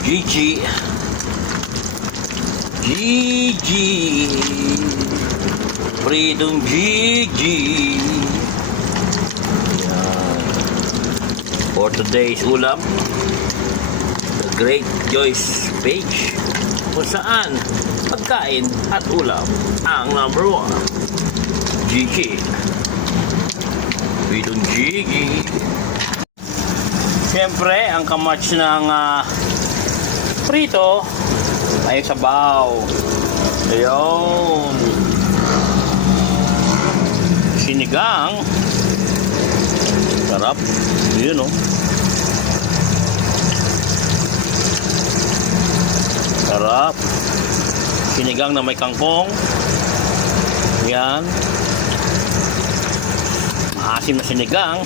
Gigi. Gigi. Pritong Gigi. Yan. For today's ulam, The Great Joyce page, kung saan pagkain at ulam ang number 1. Gigi. Pritong Gigi. Siyempre, ang kamatch ng prito ay sabaw. Ayun. Sinigang. Sarap. Yun, oh. Sarap. Sinigang na may kangkong. Yan. Maasim na sinigang.